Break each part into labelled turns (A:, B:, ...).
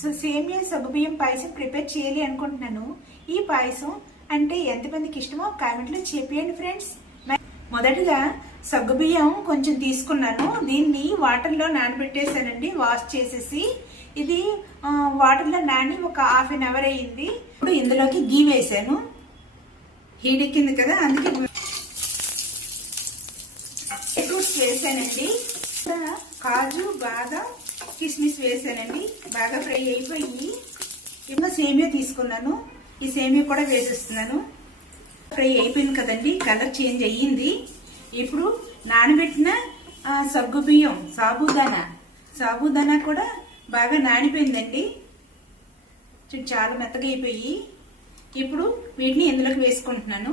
A: So సేమియా సగ్గుబియ్యం పాయసం prepare చేయాలి అనుకుంటున్నాను. ఈ పాయసం అంటే ఎంతమందికి ఇష్టమో కామెంట్లో చెప్పేయండి ఫ్రెండ్స్. మొదటిగా సగ్గుబియ్యం కొంచెం తీసుకున్నాను. దీన్ని వాటర్లో నానబెట్టేశానండి. వాష్ చేసేసి ఇది వాటర్లో నాని ఒక హాఫ్ అన్ అవర్ అయ్యింది. ఇప్పుడు ఇందులోకి గీ వేసాను హీట్ ఎక్కింది కదా అందుకే ఫ్రూట్స్ వేసానండి. కాజు బాదం కిస్మిస్ వేసానండి. బాగా ఫ్రై అయిపోయి ఇంకా సేమియా తీసుకున్నాను. ఈ సేమియా కూడా వేసేస్తున్నాను. ఫ్రై అయిపోయింది కదండి. కలర్ చేంజ్ అయ్యింది. ఇప్పుడు నానబెట్టిన సగ్గు బియ్యం సాబుదానా. సాబుదానా కూడా బాగా నానిపోయిందండి. చాలా మెత్తగా అయిపోయి. ఇప్పుడు వీటిని ఇందులోకి వేసుకుంటున్నాను?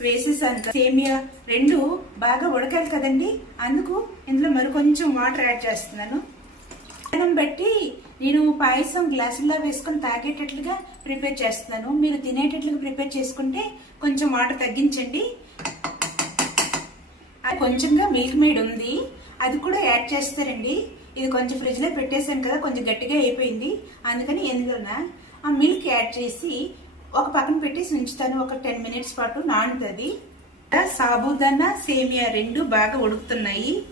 A: వేసేసాను సేమియా రెండు బాగా ఉడకాలి కదండి. అందుకు ఇందులో మరి కొంచెం వాటర్ యాడ్ చేస్తున్నాను. విధానం బట్టి నేను పాయసం గ్లాసుల్లో వేసుకొని తాగేటట్లుగా ప్రిపేర్ చేస్తున్నాను. మీరు తినేటట్లుగా ప్రిపేర్ చేసుకుంటే కొంచెం వాటర్ తగ్గించండి. అది కొంచెంగా మిల్క్ మేడ్ ఉంది. అది కూడా యాడ్ చేస్తారండి. ఇది కొంచెం ఫ్రిడ్జ్లో పెట్టేశాను కదా కొంచెం గట్టిగా అయిపోయింది. అందుకని ఎందులోన ఆ మిల్క్ యాడ్ చేసి ఒక పక్కన పెట్టేసి ఉంచుతాను. ఒక టెన్ మినిట్స్ పాటు నానుతుంది. సాబుదానా సేమియా రెండు బాగా ఉడుకుతున్నాయి.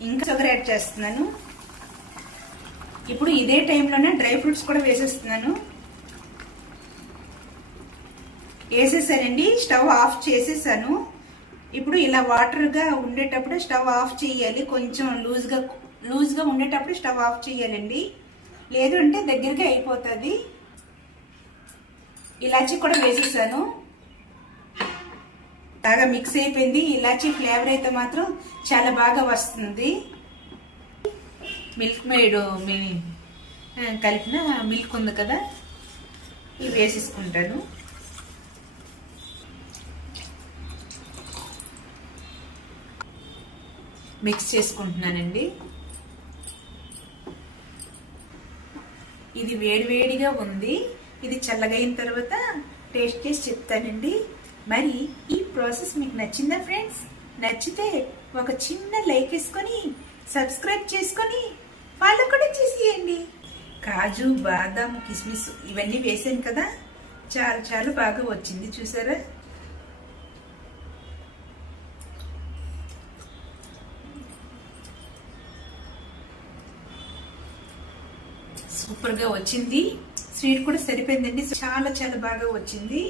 A: ఇంకా షుగర్ యాడ్ చేస్తున్నాను. ఇప్పుడు ఇదే టైంలోనే డ్రై ఫ్రూట్స్ కూడా వేసేస్తున్నాను. వేసేసానండి. స్టవ్ ఆఫ్ చేసేసాను. ఇప్పుడు ఇలా వాటర్గా ఉండేటప్పుడు స్టవ్ ఆఫ్ చేయాలి. కొంచెం లూజ్గా లూజ్గా ఉండేటప్పుడు స్టవ్ ఆఫ్ చేయాలండి. లేదు అంటే దగ్గరగా అయిపోతుంది. ఇలాచి కూడా వేసేసాను. బాగా మిక్స్ అయిపోయింది. ఇలాచి ఫ్లేవర్ అయితే మాత్రం చాలా బాగా వస్తుంది. మిల్క్ మేడ్ మీ కలిపిన మిల్క్ ఉంది కదా ఇవి వేసేసుకుంటాను. మిక్స్ చేసుకుంటున్నానండి. ఇది వేడివేడిగా ఉంది. ఇది చల్లగైన తర్వాత టేస్ట్ చేసి చెప్తానండి. మరి ఈ ప్రాసెస్ మీకు నచ్చిందా ఫ్రెండ్స్ నచ్చితే ఒక చిన్న లైక్ వేసుకొని సబ్స్క్రైబ్ చేసుకొని ఫాలో కూడా చేసేయండి. కాజు బాదం కిస్మిస్ ఇవన్నీ వేసాను కదా? చాలా చాలా బాగా వచ్చింది చూసారా? సూపర్గా వచ్చింది. స్వీట్ కూడా సరిపోయిందండి. చాలా చాలా బాగా వచ్చింది.